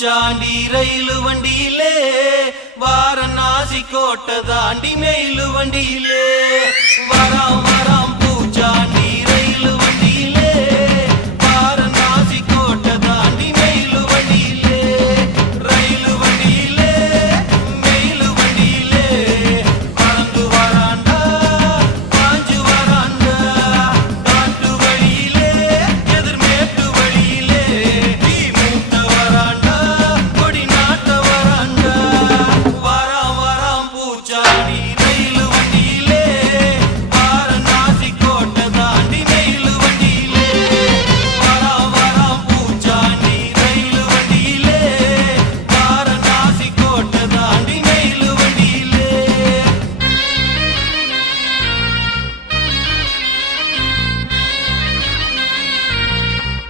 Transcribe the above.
பூச்சாண்டி ரயிலு வண்டியிலே வாரணாசி கோட்டை தாண்டி மெயிலு வண்டியிலே. reality.